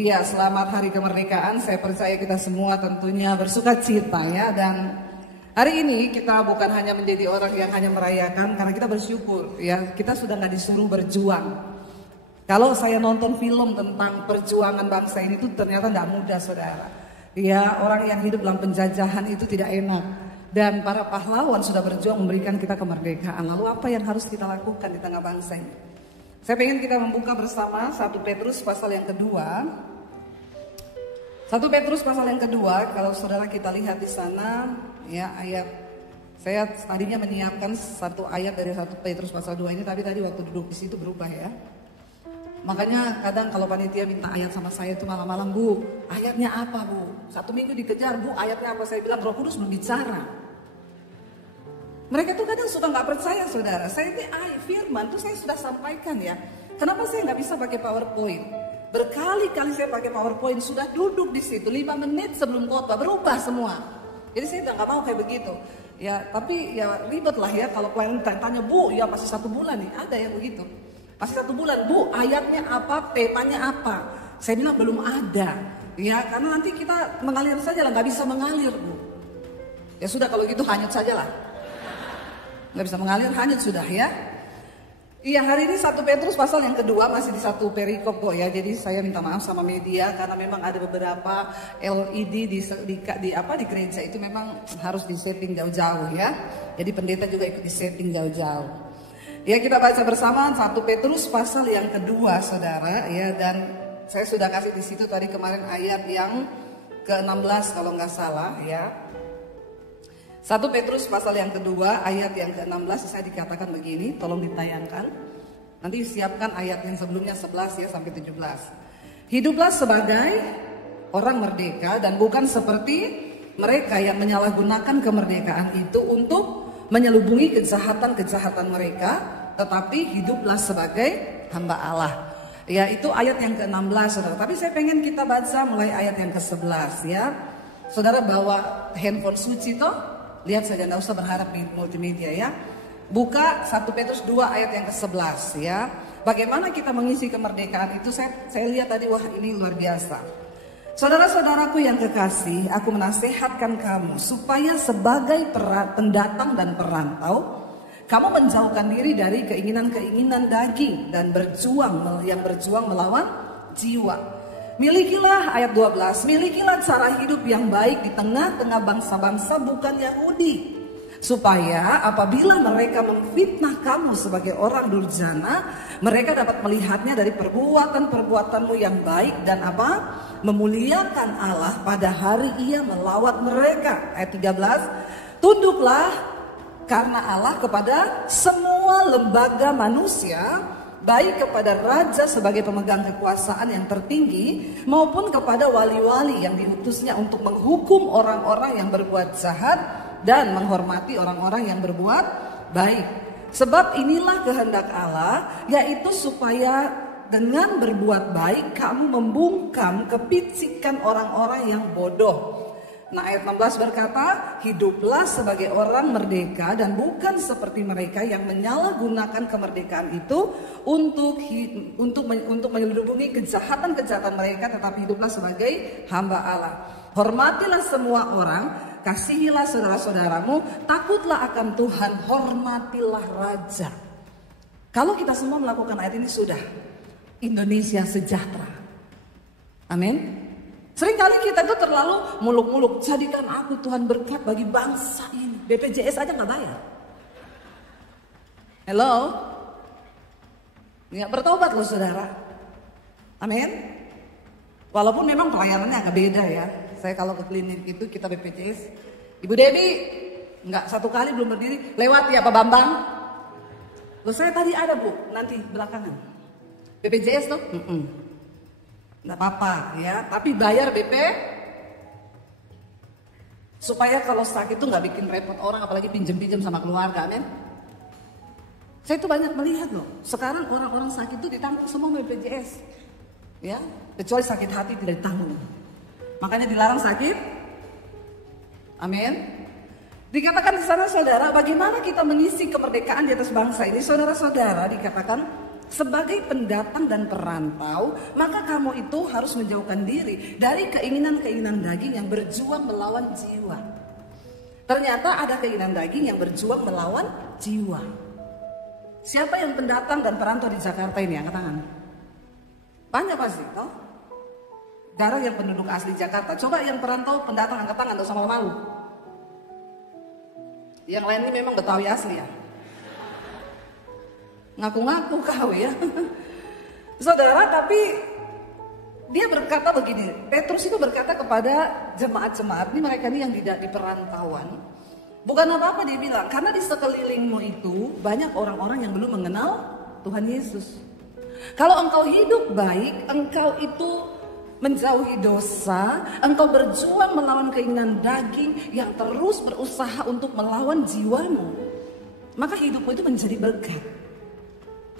Iya, selamat Hari Kemerdekaan. Saya percaya kita semua tentunya bersuka cita ya. Dan hari ini kita bukan hanya menjadi orang yang hanya merayakan, karena kita bersyukur ya. Kita sudah nggak disuruh berjuang. Kalau saya nonton film tentang perjuangan bangsa ini tuh ternyata nggak mudah, saudara. Ya, orang yang hidup dalam penjajahan itu tidak enak. Dan para pahlawan sudah berjuang memberikan kita kemerdekaan. Lalu apa yang harus kita lakukan di tengah bangsa ini? Saya pengen kita membuka bersama 1 Petrus pasal yang kedua. 1 Petrus pasal yang kedua, kalau saudara kita lihat di sana ya, ayat, saya tadinya menyiapkan satu ayat dari 1 Petrus pasal 2 ini, tapi tadi waktu duduk di situ berubah ya. Makanya kadang kalau panitia minta ayat sama saya itu malam-malam, Bu, ayatnya apa, Bu? 1 minggu dikejar, Bu, ayatnya apa? Saya bilang Roh Kudus berbicara. Mereka tuh kadang suka nggak percaya, saudara. Saya ini firman tuh saya sudah sampaikan ya. Kenapa saya nggak bisa pakai PowerPoint? Berkali-kali saya pakai PowerPoint, sudah duduk di situ 5 menit sebelum khotbah berubah semua. Jadi saya udah nggak mau kayak begitu. Ya, tapi ya ribet lah ya kalau klien tanya, Bu, ya masih 1 bulan nih, ada yang begitu. Masih 1 bulan, Bu, ayatnya apa, temanya apa? Saya bilang belum ada. Ya, karena nanti kita mengalir saja lah, nggak bisa mengalir, Bu. Ya sudah kalau gitu hanyut saja lah. Nggak bisa mengalir, hanyut sudah ya. Iya, hari ini 1 Petrus pasal yang kedua masih di 1 perikop kok ya. Jadi saya minta maaf sama media karena memang ada beberapa LED di gereja itu memang harus di setting jauh-jauh ya. Jadi pendeta juga ikut di setting jauh-jauh. Ya, kita baca bersama 1 Petrus pasal yang kedua, saudara ya. Dan saya sudah kasih di situ tadi kemarin ayat yang ke-16 kalau nggak salah ya. 1 Petrus pasal yang kedua ayat yang ke-16 saya dikatakan begini, tolong ditayangkan. Nanti siapkan ayat yang sebelumnya 11 ya sampai 17. Hiduplah sebagai orang merdeka dan bukan seperti mereka yang menyalahgunakan kemerdekaan itu untuk menyelubungi kejahatan-kejahatan mereka, tetapi hiduplah sebagai hamba Allah. Ya, itu ayat yang ke-16, saudara. Tapi saya pengen kita baca mulai ayat yang ke-11 ya. Saudara bawa handphone suci toh? Lihat saja, tidak usah berharap di multimedia ya. Buka 1 Petrus 2 ayat yang ke-11 ya. Bagaimana kita mengisi kemerdekaan itu saya lihat tadi, wah ini luar biasa. Saudara-saudaraku yang kekasih, aku menasehatkan kamu supaya sebagai pendatang dan perantau, kamu menjauhkan diri dari keinginan-keinginan daging dan berjuang melawan jiwa. Milikilah, ayat 12, milikilah cara hidup yang baik di tengah-tengah bangsa-bangsa bukan Yahudi. Supaya apabila mereka memfitnah kamu sebagai orang durjana, mereka dapat melihatnya dari perbuatan-perbuatanmu yang baik dan apa? Memuliakan Allah pada hari ia melawat mereka. Ayat 13, tunduklah karena Allah kepada semua lembaga manusia, baik kepada raja sebagai pemegang kekuasaan yang tertinggi maupun kepada wali-wali yang diutusnya untuk menghukum orang-orang yang berbuat jahat dan menghormati orang-orang yang berbuat baik. Sebab inilah kehendak Allah, yaitu supaya dengan berbuat baik kamu membungkam kepicikan orang-orang yang bodoh. Nah, ayat 16 berkata, hiduplah sebagai orang merdeka dan bukan seperti mereka yang menyalahgunakan kemerdekaan itu untuk menyelubungi kejahatan-kejahatan mereka, tetapi hiduplah sebagai hamba Allah. Hormatilah semua orang, kasihilah saudara-saudaramu, takutlah akan Tuhan, hormatilah raja. Kalau kita semua melakukan ayat ini sudah Indonesia sejahtera. Amin. Seringkali kita itu terlalu muluk-muluk, jadikan aku Tuhan berkat bagi bangsa ini. BPJS aja nggak bayar. Hello, nggak bertobat loh saudara. Amin. Walaupun memang pelayanannya agak beda ya. Saya kalau ke klinik itu kita BPJS, Ibu Dewi nggak 1 kali belum berdiri, lewat ya Pak Bambang. Loh saya tadi ada Bu, nanti belakangan. BPJS tuh? Nggak apa-apa ya, tapi bayar BP supaya kalau sakit itu nggak bikin repot orang, apalagi pinjem-pinjem sama keluarga, amin. Saya itu banyak melihat loh, sekarang orang-orang sakit itu ditanggung semua BPJS, ya, kecuali sakit hati tidak ditanggung, makanya dilarang sakit, amin. Dikatakan di sana saudara, bagaimana kita mengisi kemerdekaan di atas bangsa ini, saudara-saudara, dikatakan sebagai pendatang dan perantau, maka kamu itu harus menjauhkan diri dari keinginan-keinginan daging yang berjuang melawan jiwa. Ternyata ada keinginan daging yang berjuang melawan jiwa. Siapa yang pendatang dan perantau di Jakarta ini? Angkat tangan. Banyak pasti, toh? Jarang yang penduduk asli Jakarta. Coba yang perantau pendatang angkat tangan, gak usah malu-malu. Yang lain ini memang Betawi asli ya. Ngaku-ngaku kau ya. Saudara, tapi dia berkata begini. Petrus itu berkata kepada jemaat-jemaat ini, mereka ini yang tidak di perantauan. Bukan apa-apa dia bilang, karena di sekelilingmu itu banyak orang-orang yang belum mengenal Tuhan Yesus. Kalau engkau hidup baik, engkau itu menjauhi dosa, engkau berjuang melawan keinginan daging yang terus berusaha untuk melawan jiwamu, maka hidupmu itu menjadi berkat.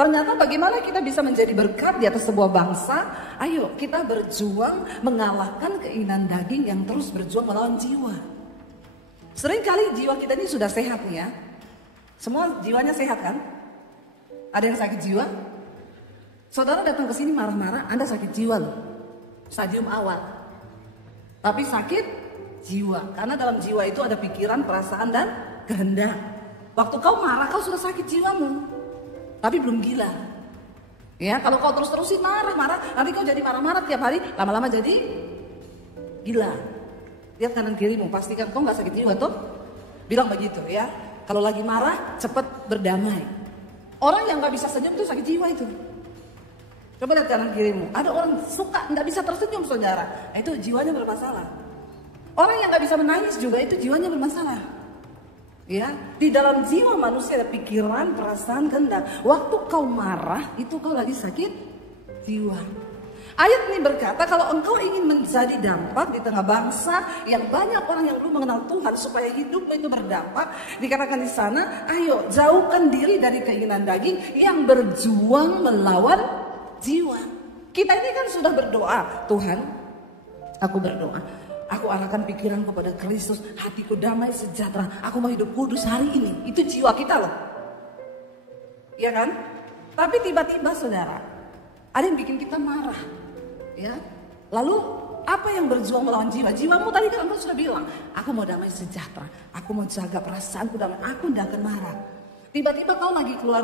Ternyata bagaimana kita bisa menjadi berkat di atas sebuah bangsa? Ayo kita berjuang mengalahkan keinginan daging yang terus berjuang melawan jiwa. Seringkali jiwa kita ini sudah sehat nih ya. Semua jiwanya sehat kan? Ada yang sakit jiwa? Saudara datang ke sini marah-marah, Anda sakit jiwa loh. Stadium awal. Tapi sakit jiwa. Karena dalam jiwa itu ada pikiran, perasaan, dan kehendak. Waktu kau marah, kau sudah sakit jiwamu. Tapi belum gila. Ya, kalau kau terus-terusin marah-marah, nanti kau jadi marah-marah tiap hari, lama-lama jadi gila. Lihat kanan kirimu, pastikan kau nggak sakit jiwa tuh. Bilang begitu ya. Kalau lagi marah, cepat berdamai. Orang yang nggak bisa senyum itu sakit jiwa itu. Coba lihat kanan kirimu. Ada orang suka nggak bisa tersenyum, saudara. Itu jiwanya bermasalah. Orang yang nggak bisa menangis juga itu jiwanya bermasalah. Ya, di dalam jiwa manusia ada pikiran, perasaan, kehendak. Waktu kau marah, itu kau lagi sakit jiwa. Ayat ini berkata, kalau engkau ingin menjadi dampak di tengah bangsa yang banyak orang yang belum mengenal Tuhan, supaya hidupmu itu berdampak, dikatakan di sana, ayo jauhkan diri dari keinginan daging yang berjuang melawan jiwa. Kita ini kan sudah berdoa, Tuhan, aku berdoa, aku arahkan pikiran kepada Kristus, hatiku damai sejahtera, aku mau hidup kudus hari ini. Itu jiwa kita loh, ya kan? Tapi tiba-tiba saudara, ada yang bikin kita marah, ya. Lalu apa yang berjuang melawan jiwa? Jiwamu tadi kan engkau sudah bilang, aku mau damai sejahtera, aku mau jaga perasaanku damai, aku tidak akan marah. Tiba-tiba kau lagi keluar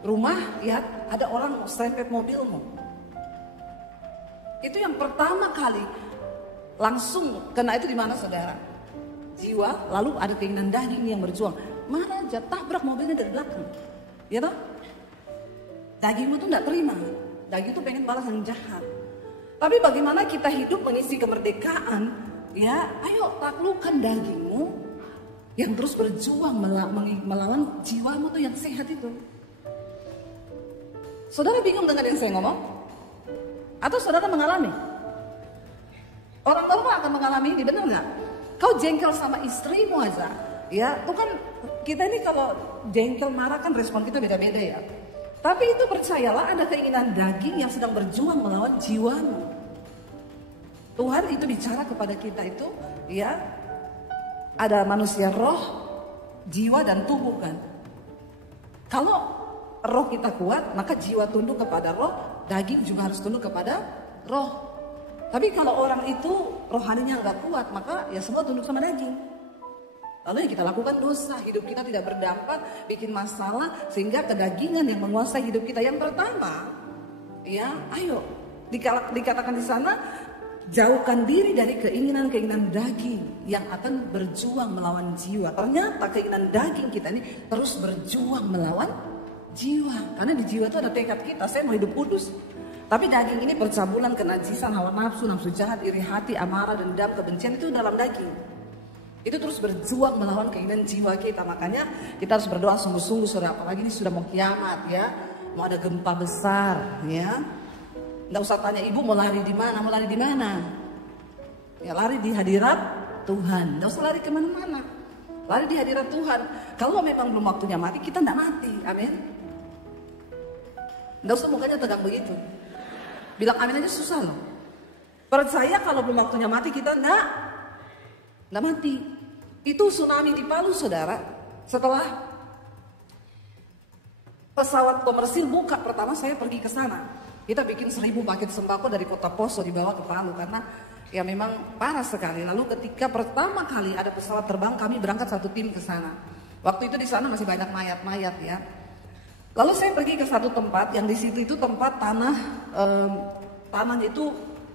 rumah, lihat ada orang mau serempet mobilmu. Itu yang pertama kali langsung kena itu di mana saudara? Jiwa, lalu ada keinginan daging yang berjuang. Marah aja, tabrak mobilnya dari belakang. Ya toh? Dagingmu tuh gak terima. Daging tuh pengen balas yang jahat. Tapi bagaimana kita hidup mengisi kemerdekaan? Ya, ayo taklukkan dagingmu yang terus berjuang melawan jiwamu tuh yang sehat itu. Saudara bingung dengan yang saya ngomong? Atau saudara mengalami? Orang normal akan mengalami ini, benar nggak? Kau jengkel sama istrimu aja, ya, itu kan kita ini kalau jengkel marah kan respon kita beda-beda ya. Tapi itu percayalah ada keinginan daging yang sedang berjuang melawan jiwamu. Tuhan itu bicara kepada kita itu, ya, ada manusia roh, jiwa dan tubuh kan. Kalau roh kita kuat, maka jiwa tunduk kepada roh, daging juga harus tunduk kepada roh. Tapi kalau orang itu rohaninya nggak kuat, maka ya semua tunduk sama daging. Lalu yang kita lakukan dosa, hidup kita tidak berdampak, bikin masalah, sehingga kedagingan yang menguasai hidup kita. Yang pertama, ya, ayo dikatakan di sana, jauhkan diri dari keinginan-keinginan daging yang akan berjuang melawan jiwa. Ternyata keinginan daging kita ini terus berjuang melawan jiwa. Karena di jiwa itu ada tekad kita, saya mau hidup kudus. Tapi daging ini percabulan, kenajisan, hawa nafsu, nafsu jahat, iri hati, amarah, dendam, kebencian itu dalam daging. Itu terus berjuang melawan keinginan jiwa kita. Makanya kita harus berdoa sungguh-sungguh, saudara. Apalagi ini sudah mau kiamat ya, mau ada gempa besar ya. Nggak usah tanya ibu mau lari di mana, mau lari di mana. Ya lari di hadirat Tuhan. Nggak usah lari kemana-mana. Lari di hadirat Tuhan. Kalau memang belum waktunya mati, kita nggak mati. Amin. Nggak usah mukanya tegang begitu. Bilang amin aja susah loh. Percaya kalau belum waktunya mati, kita nggak mati. Itu tsunami di Palu, saudara. Setelah pesawat komersil buka, pertama saya pergi ke sana. Kita bikin 1000 paket sembako dari Kota Poso dibawa ke Palu karena ya memang parah sekali. Lalu ketika pertama kali ada pesawat terbang, kami berangkat satu tim ke sana. Waktu itu di sana masih banyak mayat-mayat ya. Lalu saya pergi ke satu tempat yang di situ itu tempat tanahnya itu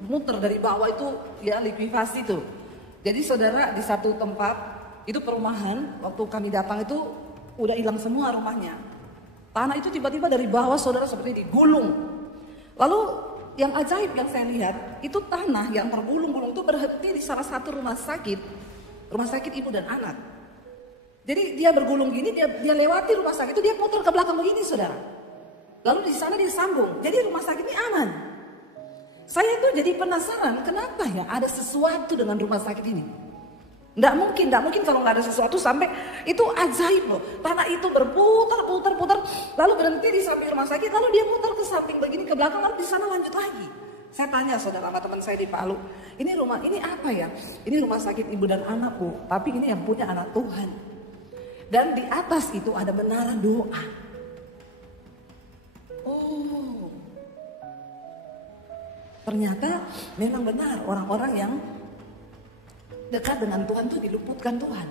muter dari bawah itu ya, likuifasi itu. Jadi saudara, di satu tempat itu perumahan, waktu kami datang itu udah hilang semua rumahnya. Tanah itu tiba-tiba dari bawah saudara seperti digulung. Lalu yang ajaib yang saya lihat, itu tanah yang tergulung-gulung itu berhenti di salah satu rumah sakit ibu dan anak. Jadi dia bergulung gini, dia lewati rumah sakit itu, dia putar ke belakang begini saudara. Lalu di sana disambung, jadi rumah sakit ini aman. Saya tuh jadi penasaran, kenapa ya ada sesuatu dengan rumah sakit ini? Nggak mungkin kalau nggak ada sesuatu sampai itu ajaib loh. Tanah itu berputar, lalu berhenti di samping rumah sakit, lalu dia putar ke samping begini ke belakang, lalu di sana lanjut lagi. Saya tanya saudara sama teman saya di Palu, ini apa ya? Ini rumah sakit ibu dan anakku, tapi ini yang punya anak Tuhan. Dan di atas itu ada menara doa. Oh, ternyata memang benar orang-orang yang dekat dengan Tuhan tuh diluputkan Tuhan.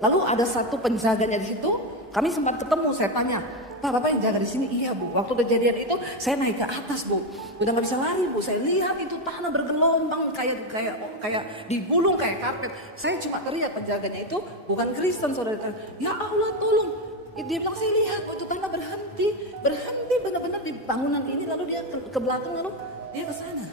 Lalu ada satu penjaganya di situ, kami sempat ketemu, saya tanya, Pak, Bapak yang jaga di sini? Iya Bu, waktu kejadian itu saya naik ke atas Bu, udah nggak bisa lari Bu, saya lihat itu tanah bergelombang kayak digulung kayak karpet. Saya cuma teriak, penjaganya itu bukan Kristen saudara, ya Allah tolong. Dia bilang saya lihat, itu tanah berhenti benar-benar di bangunan ini, lalu dia ke belakang, lalu dia ke sana.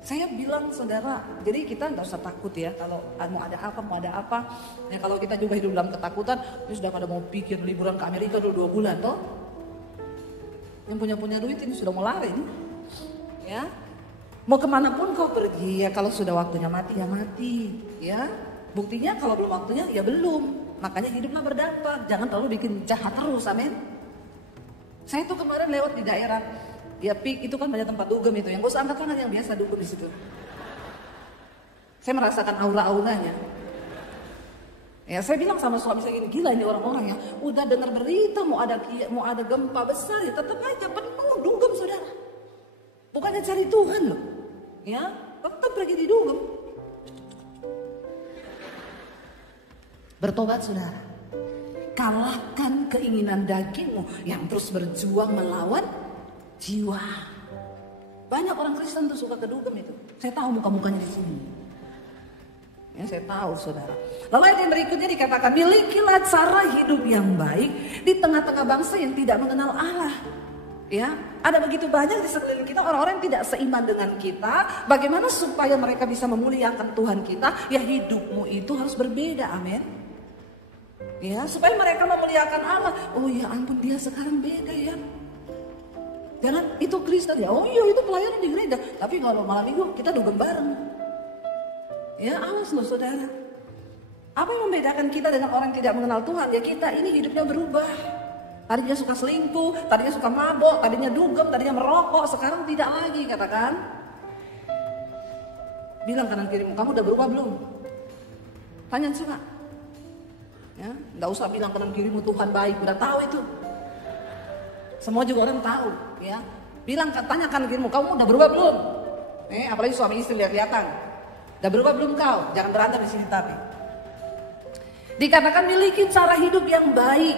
Saya bilang saudara, jadi kita nggak usah takut ya kalau mau ada apa. Ya kalau kita juga hidup dalam ketakutan, ini sudah pada mau pikir liburan ke Amerika dulu 2 bulan toh. Yang punya duit ini sudah mau lari, ya. Mau kemanapun kau pergi ya, kalau sudah waktunya mati ya mati, ya. Buktinya kalau belum waktunya ya belum. Makanya hiduplah berdampak, jangan terlalu bikin jahat terus, amin. Saya tuh kemarin lewat di daerah ya Pik, itu kan banyak tempat dugem itu, yang gak usah angkat tangan, yang biasa dugem di situ. Saya merasakan aura-auranya. Ya saya bilang sama suami saya gini, gila ini orang-orang ya, udah dengar berita mau ada gempa besar ya tetap aja penuh dugem saudara. Bukannya cari Tuhan loh, ya tetap pergi di dugem. Bertobat saudara, kalahkan keinginan dagingmu yang terus berjuang melawan jiwa. Banyak orang Kristen tuh suka ke dugem itu. Saya tahu muka-mukanya di sini. Ya, saya tahu saudara. Lalu ayat yang berikutnya dikatakan, milikilah cara hidup yang baik di tengah-tengah bangsa yang tidak mengenal Allah. Ya, ada begitu banyak di sekeliling kita orang-orang yang tidak seiman dengan kita. Bagaimana supaya mereka bisa memuliakan Tuhan kita? Ya hidupmu itu harus berbeda, amin. Ya, supaya mereka memuliakan Allah. Oh ya ampun, dia sekarang beda ya. Jangan itu Kristen ya, oh iya itu pelayanan di gereja, tapi kalau malam minggu kita dugem bareng. Ya awas loh saudara. Apa yang membedakan kita dengan orang yang tidak mengenal Tuhan? Ya kita ini hidupnya berubah. Tadinya suka selingkuh, tadinya suka mabok, tadinya dugem, tadinya merokok, sekarang tidak lagi, katakan. Bilang kanan kirimu, kamu udah berubah belum? Tanya coba. Ya, nggak usah bilang kanan kirimu Tuhan baik, udah tahu itu. Semua juga orang tahu, ya. Bilang, tanyakan dirimu, kamu udah berubah belum? Apalagi suami istri lihat-lihatan. Udah berubah belum kau? Jangan berantem di sini tapi. Dikatakan miliki cara hidup yang baik.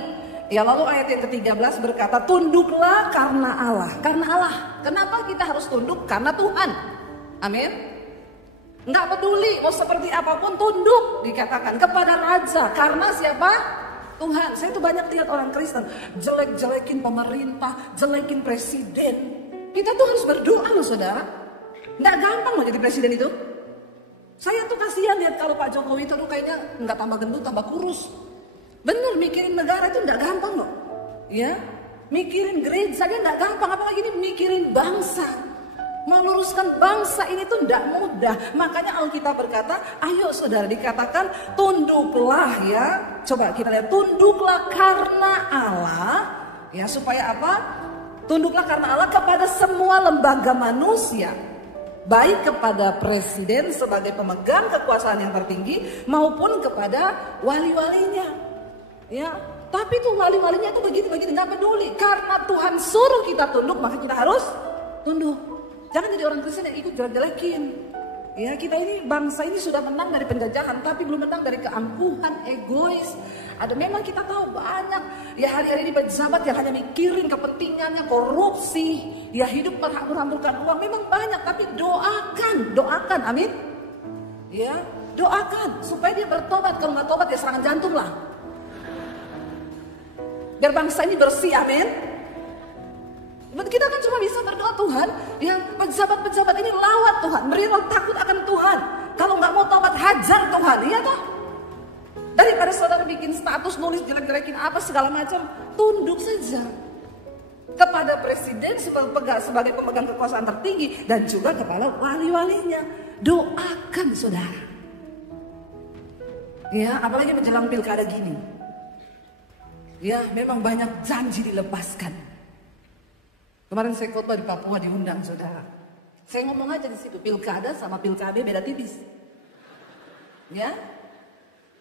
Ya lalu ayat yang ke-13 berkata, tunduklah karena Allah. Karena Allah. Kenapa kita harus tunduk? Karena Tuhan. Amin. Nggak peduli mau seperti apapun, tunduk dikatakan kepada raja. Karena siapa? Tuhan. Saya tuh banyak lihat orang Kristen jelek-jelekin pemerintah, jelekin presiden. Kita tuh harus berdoa loh saudara. Nggak gampang loh jadi presiden itu. Saya tuh kasihan lihat kalau Pak Jokowi itu kayaknya nggak tambah gendut, tambah kurus. Bener, mikirin negara itu nggak gampang loh. Ya, mikirin gereja aja nggak gampang, apalagi ini mikirin bangsa. Meluruskan bangsa ini tuh tidak mudah. Makanya Alkitab berkata, ayo saudara, dikatakan tunduklah ya. Coba kita lihat, tunduklah karena Allah. Ya supaya apa? Tunduklah karena Allah kepada semua lembaga manusia. Baik kepada presiden sebagai pemegang kekuasaan yang tertinggi maupun kepada wali-walinya. Ya, tapi tuh wali-walinya itu begini-begini, nggak peduli. Karena Tuhan suruh kita tunduk, maka kita harus tunduk. Jangan jadi orang Kristen yang ikut jelek-jelekin. Ya, kita ini bangsa ini sudah menang dari penjajahan, tapi belum menang dari keangkuhan, egois. Ada memang kita tahu banyak ya hari-hari ini pejabat yang hanya mikirin kepentingannya, korupsi, ya hidup menghamburkan uang memang banyak, tapi doakan, amin. Ya, doakan supaya dia bertobat. Kalau nggak tobat ya serangan jantung lah. Biar bangsa ini bersih, amin. Kita kan cuma bisa berdoa, Tuhan, yang pejabat-pejabat ini lawat Tuhan, beri roh takut akan Tuhan. Kalau nggak mau tobat, hajar Tuhan, iya toh? Daripada saudara bikin status, nulis jelek-jelekin apa segala macam, tunduk saja kepada presiden sebagai pemegang kekuasaan tertinggi dan juga kepala wali-walinya. Doakan saudara. Ya, apalagi menjelang pilkada gini. Ya, memang banyak janji dilepaskan. Kemarin saya khotbah di Papua, diundang saudara. Saya ngomong aja di situ, pilkada sama pilkada beda tipis. Ya,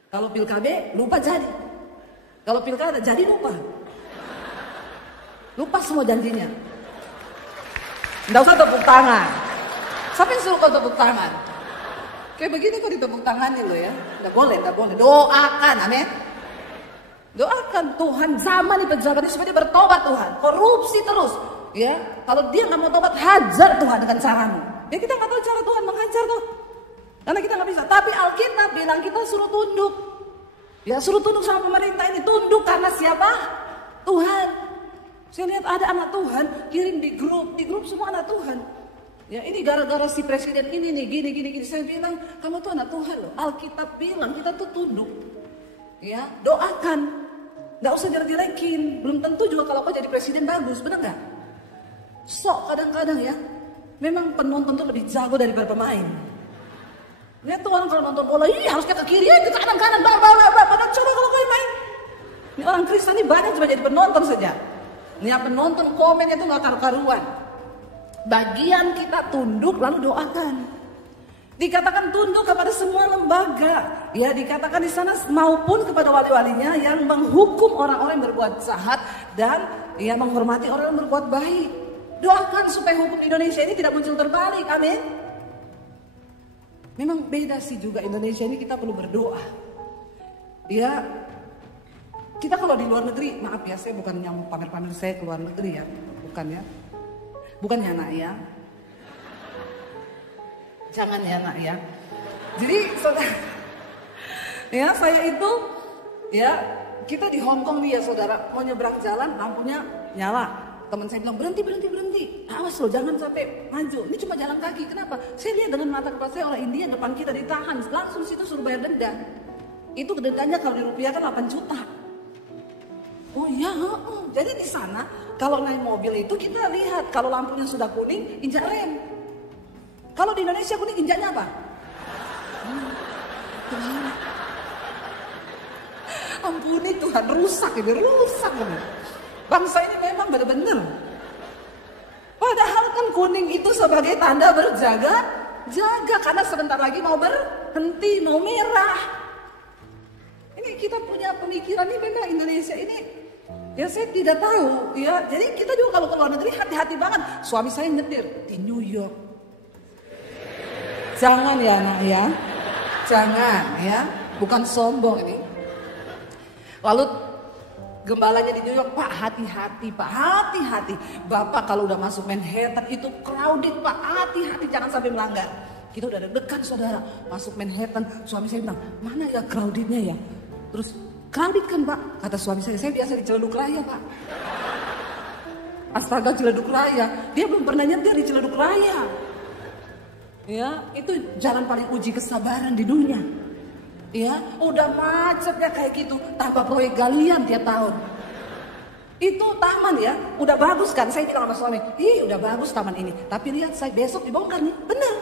kalau pilkada lupa jadi, kalau pilkada jadi lupa. Lupa semua janjinya. Nggak usah tepuk tangan. Siapa yang suruh kau tepuk tangan? Kayak begini kok ditepuk tangannya lo ya. Nggak boleh. Doakan, amin. Doakan Tuhan, zaman nih pejabat ini supaya dia bertobat Tuhan. Korupsi terus. Ya, kalau dia nggak mau tobat, hajar Tuhan dengan caramu. Ya kita nggak tahu cara Tuhan menghajar tuh, karena kita nggak bisa. Tapi Alkitab bilang kita suruh tunduk. Ya suruh tunduk sama pemerintah ini, tunduk karena siapa? Tuhan. Saya lihat ada anak Tuhan kirim di grup semua anak Tuhan. Ya ini gara-gara si presiden ini nih gini. Saya bilang kamu tuh anak Tuhan loh. Alkitab bilang kita tuh tunduk. Ya doakan, nggak usah jelek-jelekin. Belum tentu juga kalau kau jadi presiden bagus, benar nggak? Sok kadang-kadang ya, memang penonton tuh lebih jago daripada pemain. Lihat tuh orang kalau nonton bola, harus ke kiri, ke kanan, padahal coba kalau kau main. Ini orang Kristen ini banyak cuma jadi penonton saja. Ini penonton komennya tuh nggak karu-karuan. Bagian kita tunduk lalu doakan. Dikatakan tunduk kepada semua lembaga, ya dikatakan di sana maupun kepada wali-walinya yang menghukum orang-orang yang berbuat jahat dan ya menghormati orang yang berbuat baik. Doakan supaya hukum Indonesia ini tidak muncul terbalik, amin. Memang beda sih juga Indonesia ini, kita perlu berdoa. Ya, kita kalau di luar negeri, maaf ya saya bukan yang pamer-pamer saya ke luar negeri ya, bukan ya nak ya. Jangan ya nak ya. Jadi saudara, ya saya itu, ya kita di Hong Kong nih ya saudara, mau nyebrang jalan lampunya nyala. Teman saya bilang berhenti, awas loh jangan sampai maju. Ini cuma jalan kaki, kenapa? Saya lihat dengan mata kepala saya orang India depan kita ditahan, langsung situ suruh bayar denda. Itu dendanya kalau dirupiahkan 8 juta. Oh iya, jadi di sana kalau naik mobil itu kita lihat kalau lampunya sudah kuning injak rem. Kalau di Indonesia kuning injaknya apa? Ampuni Tuhan, rusak ini. Bangsa ini memang benar-benar. Padahal kan kuning itu sebagai tanda berjaga-jaga karena sebentar lagi mau berhenti, mau merah. Ini kita punya pemikiran ini memang Indonesia ini. Ya saya tidak tahu ya. Jadi kita juga kalau ke luar negeri hati-hati banget. Suami saya nyetir di New York. Jangan ya nak ya. Jangan ya. Bukan sombong ini. Lalu gembalanya di New York, Pak hati-hati Pak, hati-hati. Bapak kalau udah masuk Manhattan itu crowded Pak, hati-hati jangan sampai melanggar. Kita udah deg-degan saudara, masuk Manhattan, suami saya bilang, mana ya crowdednya ya? Terus, crowded kan Pak? Kata suami saya biasa di Ciledug Raya Pak. Astaga Ciledug Raya, dia belum pernah nyetir di Ciledug Raya. Ya, itu jalan paling uji kesabaran di dunia. Ya, udah macetnya kayak gitu, tanpa proyek galian tiap tahun. Itu taman ya, udah bagus kan? Saya bilang sama suami, udah bagus taman ini. Tapi lihat saya besok dibongkar nih, bener.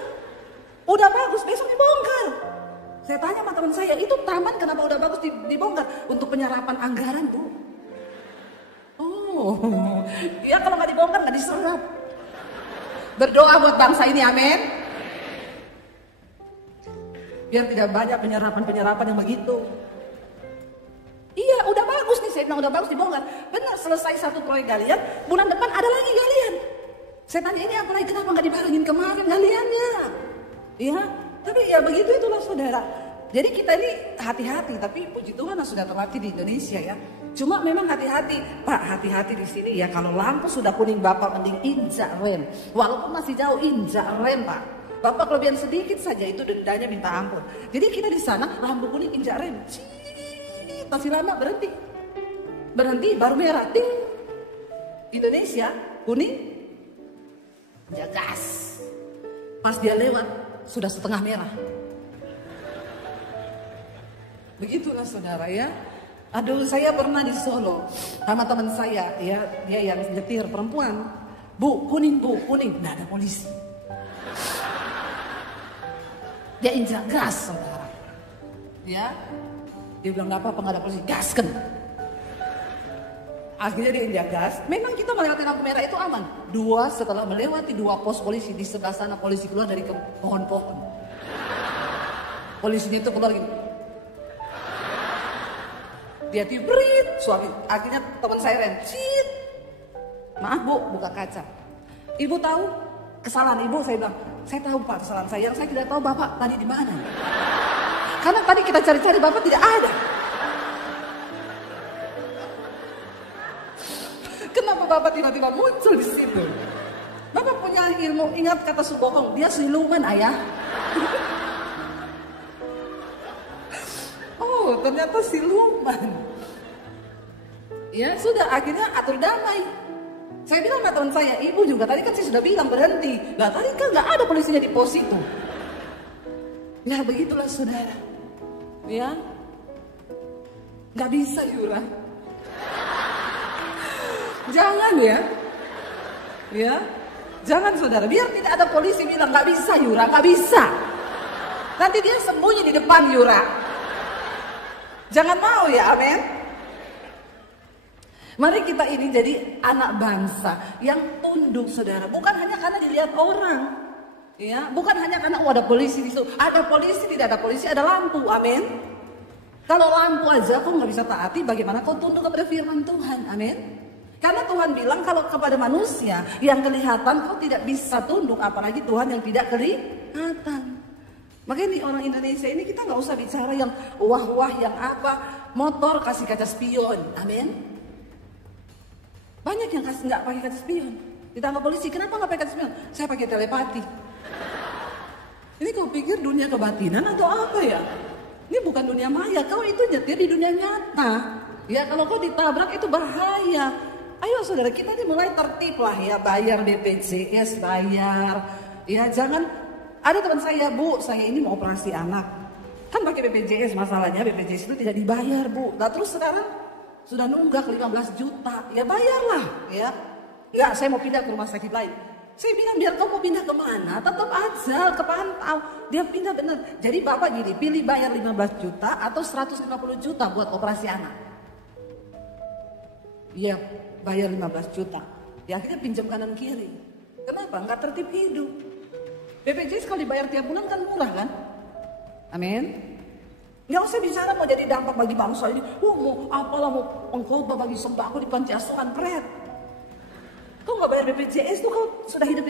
Udah bagus, besok dibongkar. Saya tanya sama teman saya, itu taman kenapa udah bagus dibongkar? Untuk penyerapan anggaran Bu. Oh, ya kalau nggak dibongkar nggak diserap. Berdoa buat bangsa ini, amin. Biar tidak banyak penyerapan yang begitu. Iya, udah bagus. saya bilang udah bagus dibongkar. Benar, selesai satu proyek galian, bulan depan ada lagi galian. Saya tanya ini apa lagi, kenapa nggak dibarengin kemarin galiannya? Ya, tapi ya begitu itulah saudara. Jadi kita ini hati-hati, tapi puji Tuhan sudah terlatih di Indonesia ya. Cuma memang hati-hati, Pak, hati-hati di sini ya. Kalau lampu sudah kuning, Bapak mending injak rem. Walaupun masih jauh, injak rem, Pak. Bapak kelebihan sedikit saja itu dendanya minta ampun. Jadi kita di sana lampu kuning injak rem, masih lama berhenti baru merah, ding. Indonesia kuning, injak gas. Pas dia lewat sudah setengah merah. Begitulah saudara ya. Aduh, saya pernah di Solo sama teman saya ya, dia yang nyetir perempuan. Bu, kuning, nggak ada polisi. Dia injak gas saudara. Ya, dia bilang nggak apa-apa, nggak ada polisi, gaskan. Akhirnya dia injak gas. Memang kita melewati lampu merah itu aman. Setelah melewati 2 pos polisi di sebelah sana, polisi keluar dari pohon-pohon. Polisinya itu keluar gini. Dia tibrit, suami. Akhirnya teman saya rem, cit. Maaf bu, buka kaca. Ibu tahu kesalahan ibu? Saya bilang, saya tahu pak kesalahan saya. Yang saya tidak tahu bapak tadi di mana. Karena tadi kita cari-cari bapak tidak ada. Kenapa bapak tiba-tiba muncul di situ? Bapak punya ilmu, ingat kata Subohong, dia siluman ayah. Oh, ternyata siluman. Ya sudah, akhirnya atur damai. Saya bilang sama teman saya, ibu juga tadi kan saya sudah bilang berhenti. Lah tadi kan nggak ada polisinya di pos itu. Ya begitulah saudara. Ya, nggak bisa Yura. Jangan ya. Ya, jangan saudara. Biar tidak ada polisi bilang nggak bisa Yura, nggak bisa. Nanti dia sembunyi di depan Yura. Jangan mau ya, amin. Mari kita ini jadi anak bangsa yang tunduk saudara. Bukan hanya karena dilihat orang. Ya, bukan hanya karena ada polisi di situ. Ada polisi, tidak ada polisi, ada lampu, amin. Kalau lampu aja kau nggak bisa taati, bagaimana kau tunduk kepada firman Tuhan, amin. Karena Tuhan bilang kalau kepada manusia yang kelihatan kau tidak bisa tunduk, apalagi Tuhan yang tidak kelihatan. Makanya nih orang Indonesia ini kita nggak usah bicara yang wah-wah yang apa, motor kasih kaca spion, amin. Banyak yang kasih nggak pakai kaca spion, ditangkap polisi. Kenapa nggak pakai kaca spion? Saya pakai telepati. Ini kau pikir dunia kebatinan atau apa ya? Ini bukan dunia maya, kau itu nyetir di dunia nyata. Ya kalau kau ditabrak itu bahaya. Ayo saudara kita ini mulai tertib lah ya, bayar BPJS, bayar. Ya jangan. Ada teman saya, bu, saya ini mau operasi anak. Kan pakai BPJS, masalahnya BPJS itu tidak dibayar, bu. Nah terus sekarang sudah nunggak 15 juta, ya bayarlah, ya. Enggak, saya mau pindah ke rumah sakit lain. Saya bilang biar kau mau pindah kemana, tetap aja kepantau. Dia pindah benar. Jadi bapak gini, pilih bayar 15 juta atau 150 juta buat operasi anak. Iya, bayar 15 juta. Ya akhirnya pinjam kanan kiri. Kenapa? Enggak tertib hidup. BPJS kalau dibayar tiap bulan kan murah kan? Amin. Nggak usah bicara mau jadi dampak bagi bangsa ini. Mau apalah mau pengkhotbah bagi sembako di panti asuhan pret. Kau nggak bayar BPJS tuh kau sudah hidup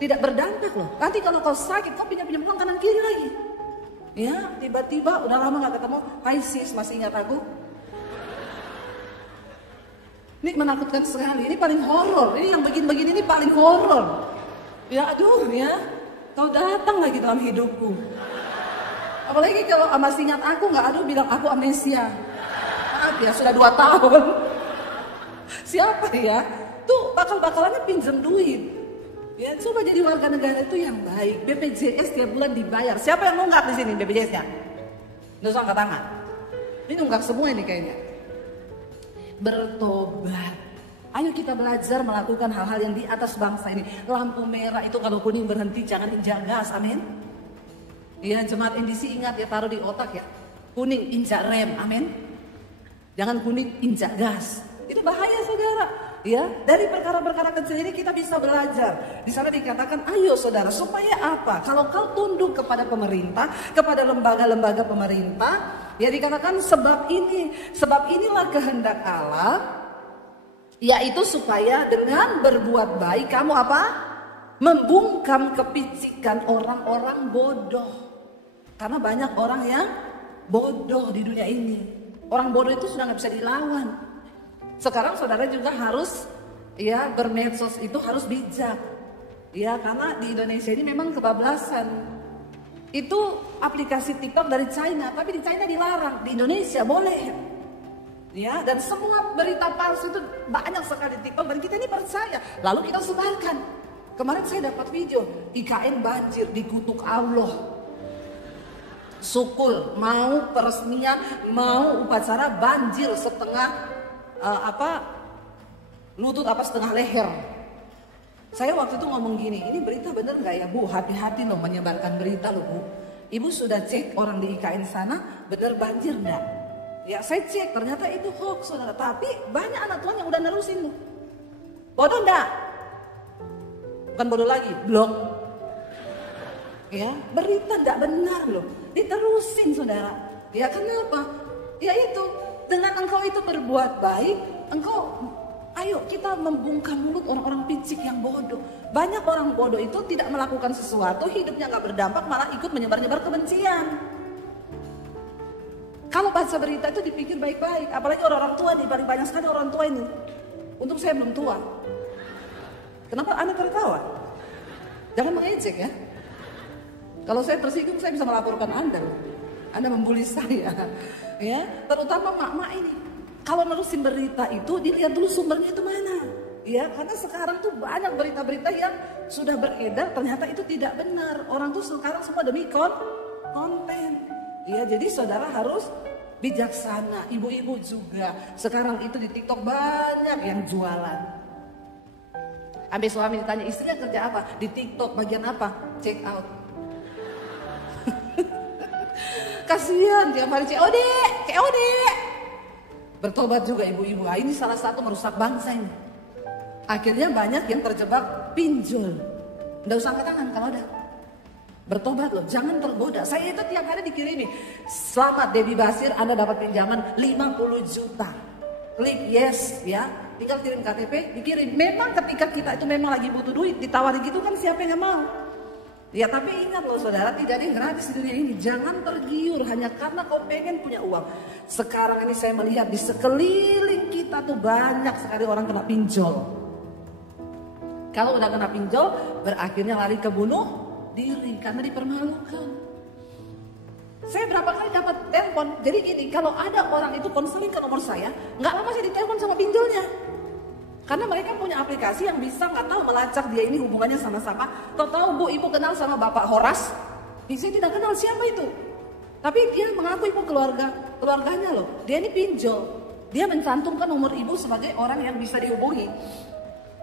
tidak berdampak loh. Nanti kalau kau sakit kau pinjam uang kanan kiri lagi. Ya tiba-tiba udah lama nggak ketemu. Hai sis, masih ingat aku? Ini menakutkan sekali. Ini paling horor. Ini yang begini-begini ini paling horor. Ya aduh ya. Kau datang lagi dalam hidupku. Apalagi kalau masih ingat aku nggak, aduh bilang aku amnesia. Maaf ya sudah 2 tahun. Siapa ya? Tuh bakal-bakalannya pinjam duit. Ya coba jadi warga negara itu yang baik. BPJS tiap bulan dibayar. Siapa yang nunggak di sini BPJS-nya? Nggak usah angkat tangan. Ini nunggak semua ini kayaknya. Bertobat. Ayo kita belajar melakukan hal-hal yang di atas bangsa ini. Lampu merah itu kalau kuning berhenti, jangan injak gas, amin. Ya jemaat NDC ingat ya, taruh di otak ya. Kuning injak rem, amin. Jangan kuning injak gas. Itu bahaya saudara. Ya, dari perkara-perkara kecil ini kita bisa belajar. Di sana dikatakan, ayo saudara, supaya apa? Kalau kau tunduk kepada pemerintah, kepada lembaga-lembaga pemerintah, Ya dikatakan sebab inilah kehendak Allah, yaitu supaya dengan berbuat baik kamu apa? Membungkam kepicikan orang-orang bodoh. Karena banyak orang yang bodoh di dunia ini. Orang bodoh itu sudah nggak bisa dilawan. Sekarang saudara juga harus ya bermedsos itu harus bijak. Ya karena di Indonesia ini memang kebablasan. Itu aplikasi TikTok dari China, tapi di China dilarang, di Indonesia boleh. Ya, dan semua berita palsu itu banyak sekali di TikTok dan kita ini percaya. Lalu kita sebarkan. Kemarin saya dapat video IKN banjir dikutuk Allah. Sukul mau peresmian, mau upacara banjir setengah lutut setengah leher. Saya waktu itu ngomong gini, ini berita bener nggak ya Bu? Hati-hati loh menyebarkan berita loh Bu. Ibu sudah cek orang di IKN sana bener banjir nggak? Ya saya cek ternyata itu hoax saudara. Tapi banyak anak Tuhan yang udah nerusin loh. Bodoh enggak? Bukan bodoh lagi, blok. Ya berita enggak benar loh. Diterusin saudara. Ya kenapa? Ya itu dengan engkau itu berbuat baik, ayo kita membungkam mulut orang-orang picik yang bodoh. Banyak orang bodoh itu tidak melakukan sesuatu, hidupnya nggak berdampak, malah ikut menyebar-nyebar kebencian. Kalau baca berita itu dipikir baik-baik, apalagi orang-orang tua nih, paling banyak sekali orang tua ini. Untung saya belum tua. Kenapa Anda tertawa? Jangan mengejek ya. Kalau saya tersinggung saya bisa melaporkan Anda. Anda membuli saya. Ya, terutama mak-mak ini. Kalau nerusin berita itu dilihat dulu sumbernya itu mana. Ya, karena sekarang tuh banyak berita-berita yang sudah beredar ternyata itu tidak benar. Orang tuh sekarang semua demi konten. Ya, jadi saudara harus bijaksana. Ibu-ibu juga. Sekarang itu di TikTok banyak yang jualan. Ambil suami ditanya istrinya kerja apa? Di TikTok bagian apa? Check out. Kasihan tiap hari COD. Bertobat juga ibu-ibu. Ini salah satu merusak bangsa ini. Akhirnya banyak yang terjebak pinjol. Nggak usah angkat tangan kalau ada. Bertobat loh, jangan tergoda. Saya itu tiap hari dikirimi. Selamat Debbie Basir, Anda dapat pinjaman 50 juta. Klik yes ya. Tinggal kirim KTP, dikirim. Memang ketika kita itu memang lagi butuh duit, ditawari gitu kan siapa yang mau? Ya tapi ingat loh saudara, tidak ada yang gratis di dunia ini. Jangan tergiur hanya karena kau pengen punya uang. Sekarang ini saya melihat di sekeliling kita tuh banyak sekali orang kena pinjol. Kalau udah kena pinjol, berakhirnya lari ke bunuh diri karena dipermalukan. Saya berapa kali dapat telepon. Jadi gini, kalau ada orang itu konseling ke nomor saya, nggak lama saya ditelepon sama pinjolnya. Karena mereka punya aplikasi yang bisa nggak tahu melacak dia ini hubungannya sama siapa. Tahu Bu ibu kenal sama Bapak Horas? Saya tidak kenal siapa itu. Tapi dia mengaku ibu keluarganya loh. Dia ini pinjol. Dia mencantumkan nomor ibu sebagai orang yang bisa dihubungi.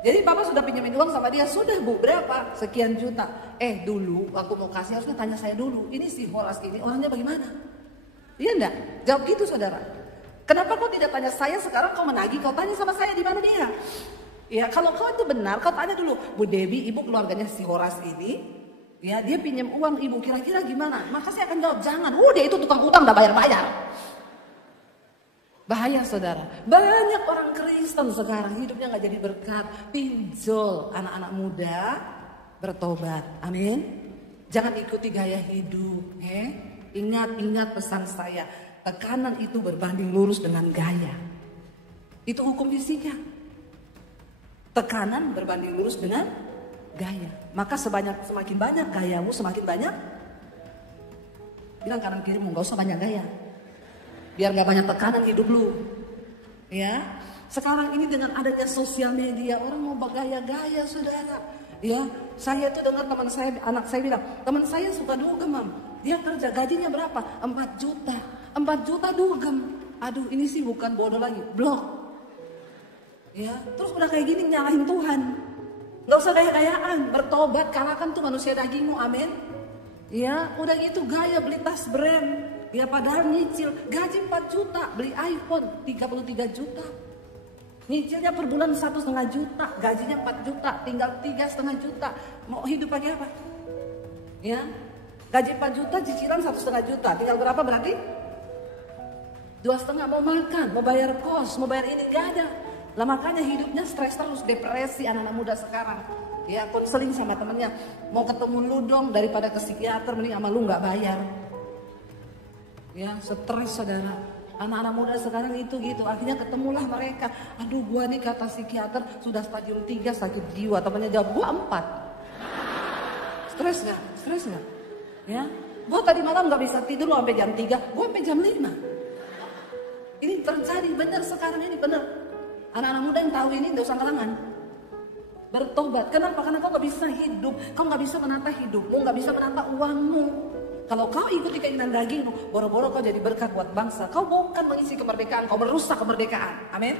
Jadi Bapak sudah pinjamin uang sama dia. Sudah Bu berapa? Sekian juta. Dulu waktu mau kasih harusnya tanya saya dulu. Ini si Horas ini orangnya bagaimana? Iya enggak? Jawab gitu saudara. Kenapa kau tidak tanya saya sekarang kau menagih, kau tanya sama saya di mana dia? Ya kalau kau itu benar, kau tanya dulu, Bu Debbie, ibu keluarganya si Horas ini, ya dia pinjam uang ibu, kira-kira gimana? Maka saya akan jawab, jangan, dia itu tukang utang, udah bayar-bayar. Bahaya saudara, banyak orang Kristen sekarang hidupnya gak jadi berkat, pinjol. Anak-anak muda bertobat, amin. Jangan ikuti gaya hidup, ingat pesan saya. Tekanan itu berbanding lurus dengan gaya. Itu hukum fisika. Tekanan berbanding lurus dengan gaya. Maka semakin banyak gayamu, semakin banyak. Bilang kanan kirimu, gak usah banyak gaya. Biar gak banyak tekanan hidup lu. Ya. Sekarang ini dengan adanya sosial media, orang mau bergaya-gaya saudara. Ya, saya itu dengar teman saya, anak saya bilang, teman saya suka dugem, Mam. Dia kerja gajinya berapa? 4 juta. 4 juta dugem. Aduh, ini sih bukan bodoh lagi, blok. Ya, terus udah kayak gini nyalahin Tuhan. Gak usah gaya-gayaan, bertobat, kalahkan tuh manusia dagingmu, amin. Ya, udah gitu gaya beli tas brand. Ya padahal nyicil, gaji 4 juta, beli iPhone 33 juta. Nyicilnya per bulan 1,5 juta, gajinya 4 juta, tinggal 3,5 juta. Mau hidup pakai apa? Ya, gaji 4 juta, cicilan 1,5 juta, tinggal berapa berarti? 2,5 mau makan, mau bayar kos, mau bayar ini, gak ada. Lah makanya hidupnya stres terus, depresi anak-anak muda sekarang. Ya konseling sama temennya, mau ketemu lu dong daripada ke psikiater, mending sama lu nggak bayar. Ya stres saudara. Anak-anak muda sekarang itu gitu, akhirnya ketemulah mereka. Aduh gua nih kata psikiater sudah stadium 3 sakit jiwa, temannya jawab gua 4. Stres nggak? Stres nggak? Ya, gua tadi malam nggak bisa tidur lo sampai jam 3, gua sampai jam 5. Ini terjadi benar sekarang ini benar. Anak-anak muda yang tahu ini nggak usah ngelangan. Bertobat. Kenapa? Karena kau nggak bisa hidup, kau nggak bisa menata hidupmu, nggak bisa menata uangmu. Kalau kau ikuti keinginan dagingmu, boro-boro kau jadi berkat buat bangsa. Kau bukan mengisi kemerdekaan, kau merusak kemerdekaan. Amin.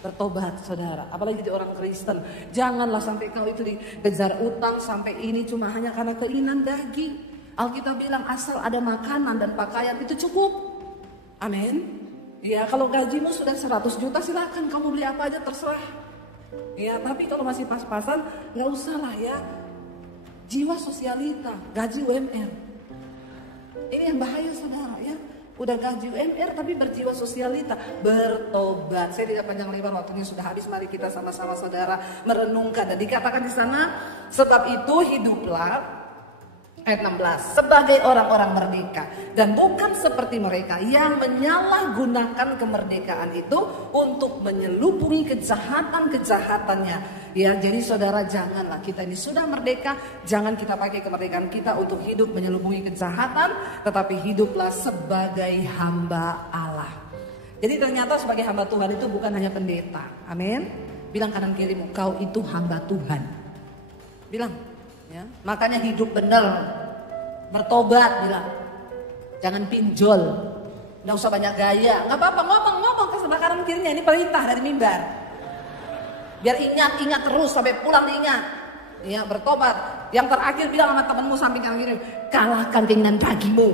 Bertobat saudara, apalagi jadi orang Kristen. Janganlah sampai kau itu dikejar utang sampai ini cuma hanya karena keinginan daging. Alkitab bilang asal ada makanan dan pakaian itu cukup. Amin. Ya kalau gajimu sudah 100 juta silakan kamu beli apa aja terserah. Ya tapi kalau masih pas-pasan nggak usah lah ya. Jiwa sosialita, gaji UMR. Ini yang bahaya saudara ya. Udah gaji UMR tapi berjiwa sosialita. Bertobat. Saya tidak panjang lebar, waktunya sudah habis. Mari kita sama-sama saudara merenungkan. Dan dikatakan di sana, sebab itu hiduplah. Ayat 16, sebagai orang-orang merdeka dan bukan seperti mereka yang menyalahgunakan kemerdekaan itu untuk menyelubungi kejahatan-kejahatannya. Ya, jadi saudara janganlah, kita ini sudah merdeka, jangan kita pakai kemerdekaan kita untuk hidup menyelubungi kejahatan, tetapi hiduplah sebagai hamba Allah. Jadi ternyata sebagai hamba Tuhan itu bukan hanya pendeta. Amin. Bilang kanan kirimu, kau itu hamba Tuhan. Bilang. Ya, makanya hidup benar, bertobat bilang, jangan pinjol, nggak usah banyak gaya, nggak apa-apa ngomong ke sebelah kanan kirinya, ini perintah dari mimbar, biar ingat terus sampai pulang diingat, ya bertobat. Yang terakhir bilang sama temanmu samping kanan kiri, kalahkan keinginan dagingmu.